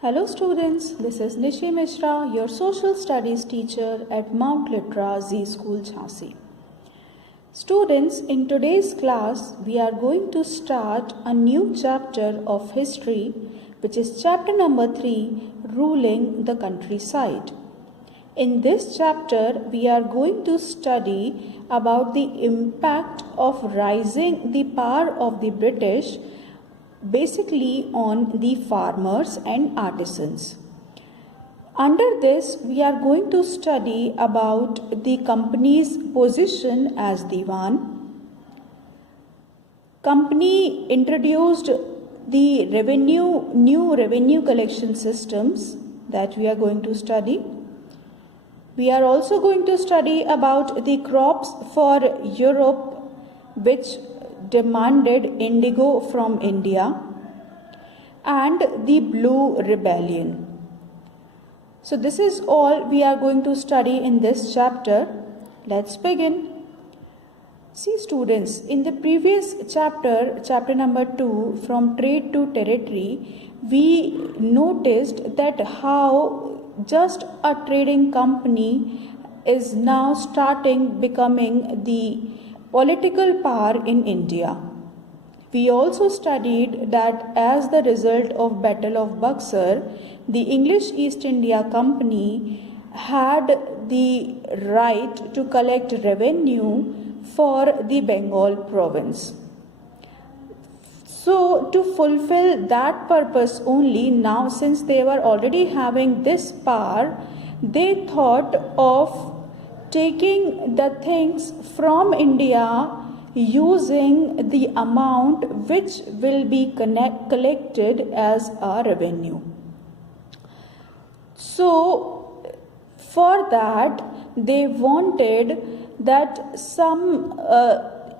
Hello students, this is Nishi Mishra, your social studies teacher at Mount Litra Z School Jhansi. Students, in today's class, we are going to start a new chapter of history, which is chapter number 3, Ruling the Countryside. In this chapter, we are going to study about the impact of rising the power of the British basically on the farmers and artisans. Under this, we are going to study about the company's position as Diwan. Company introduced the new revenue collection systems that we are going to study. We are also going to study about the crops for Europe, which demanded indigo from India, and the Blue Rebellion. So this is all we are going to study in this chapter. Let's begin. See students, in the previous chapter number 2, from trade to territory, we noticed that how just a trading company is now becoming the political power in India. We also studied that as the result of Battle of Buxar, the English East India Company had the right to collect revenue for the Bengal province. So to fulfill that purpose only, now since they were already having this power, they thought of taking the things from India using the amount which will be collected as a revenue. So for that, they wanted that some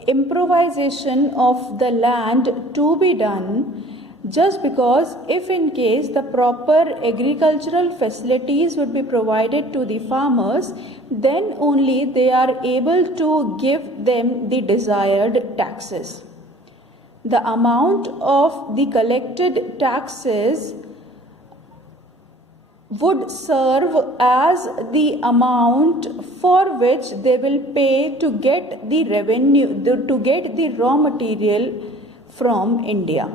improvisation of the land to be done, just because if in case the proper agricultural facilities would be provided to the farmers, then only they are able to give them the desired taxes. The amount of the collected taxes would serve as the amount for which they will pay to get the revenue, to get the raw material from India.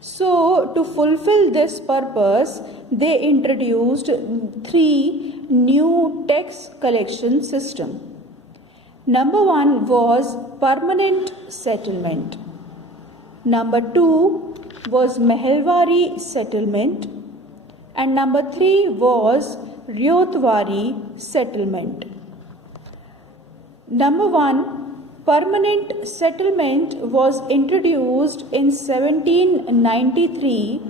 So, to fulfill this purpose, they introduced 3 new tax collection systems. Number 1 was permanent settlement. Number 2 was Mehelwari settlement. And number 3 was Ryotwari settlement. Number 1, permanent settlement was introduced in 1793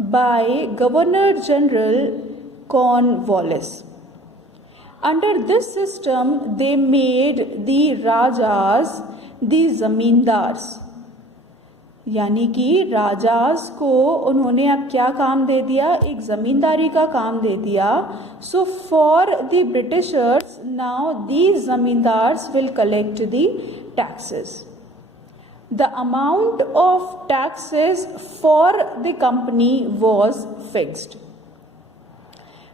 by Governor General Cornwallis. Under this system, they made the Rajas the Zamindars. यानी कि rajas को उन्होंने अब क्या काम दे दिया, एक जमींदारी का काम दे दिया. So for the Britishers now these zamindars will collect the taxes. The amount of taxes for the company was fixed,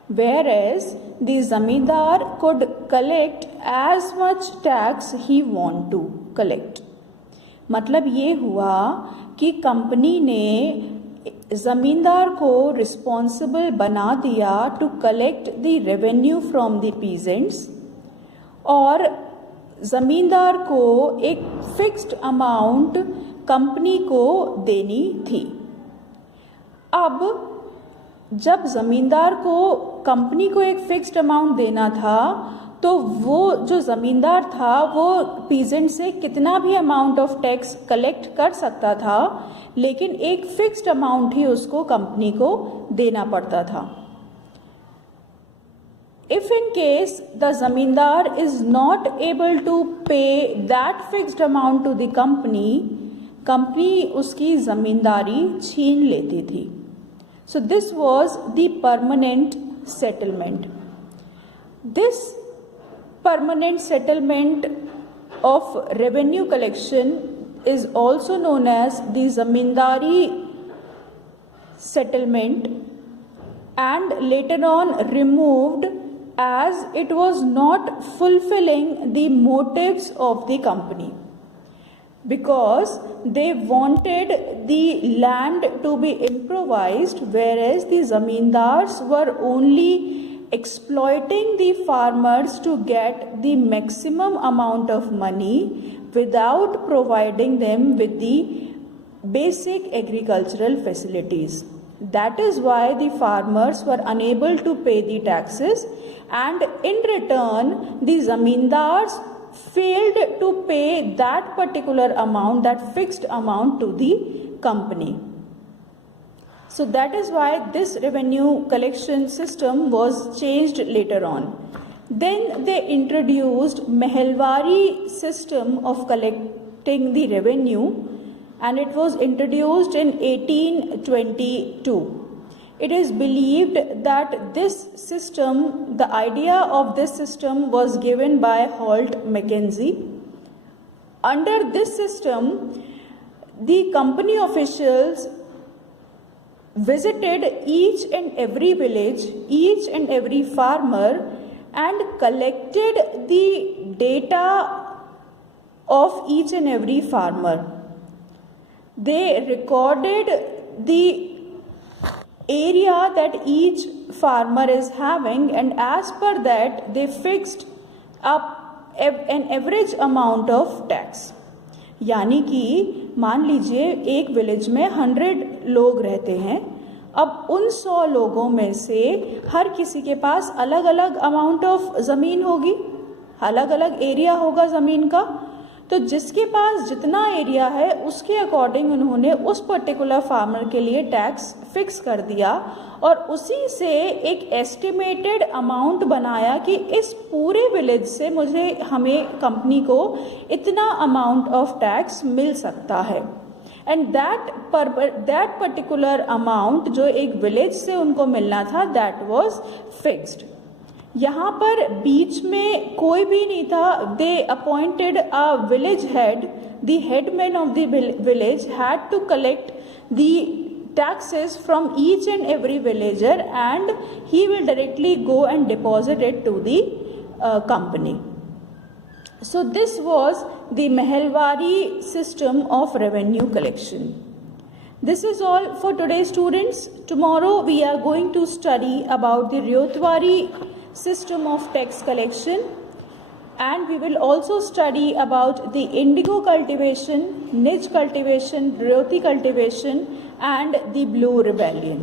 whereas the zamindar could collect as much tax he want to collect. मतलब ये हुआ कि company ने जमींदार को responsible बना दिया to collect the revenue from the peasants, और जमींदार को एक फिक्स्ड अमाउंट कंपनी को देनी थी. अब जब जमींदार को कंपनी को एक फिक्स्ड अमाउंट देना था, तो वो जो ज़मींदार था वो पीजेंट से कितना भी अमाउंट ऑफ टैक्स कलेक्ट कर सकता था, लेकिन एक फिक्स्ड अमाउंट ही उसको कंपनी को देना पड़ता था. If in case the zamindar is not able to pay that fixed amount to the company उसकी जमींदारी छीन लेती थी. So this was the permanent settlement. This permanent settlement of revenue collection is also known as the zamindari settlement and later on removed as it was not fulfilling the motives of the company, because they wanted the land to be improvised, whereas the zamindars were only exploiting the farmers to get the maximum amount of money without providing them with the basic agricultural facilities. That is why the farmers were unable to pay the taxes, and in return the zamindars failed to pay that particular amount, that fixed amount, to the company. So that is why this revenue collection system was changed later on. Then they introduced Mehelwari system of collecting the revenue, and it was introduced in 1822. It is believed that this system, the idea of this system, was given by Holt Mackenzie. Under this system, the company officials visited each and every village, each and every farmer, and collected the data of each and every farmer. They recorded the area that each farmer is having, and as per that they fixed up an average amount of tax. यानी कि मान लीजिए एक village में 100 लोग रहते हैं, अब उन 100 लोगों में से हर किसी के पास अलग अलग अमाउंट ऑफ ज़मीन होगी, अलग अलग एरिया होगा ज़मीन का, तो जिसके पास जितना एरिया है उसके अकॉर्डिंग उन्होंने उस पर्टिकुलर फार्मर के लिए टैक्स फिक्स कर दिया, और उसी से एक एस्टिमेटेड अमाउंट बनाया कि इस पूरे विलेज से हमें कंपनी को इतना अमाउंट ऑफ टैक्स मिल सकता है, एंड दैट पर्टिकुलर अमाउंट जो एक विलेज से उनको मिलना था, दैट वाज फिक्स्ड. यहाँ पर बीच में कोई भी नहीं था. They appointed a village head. The headman of the village had to collect the taxes from each and every villager, and he will directly go and deposit it to the company. So this was the Mehelwari system of revenue collection. This is all for today, students. Tomorrow we are going to study about the Ryotwari system of tax collection, and we will also study about the indigo cultivation, Nij cultivation, Ryoti cultivation, and the Blue Rebellion.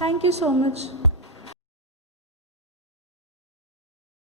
Thank you so much.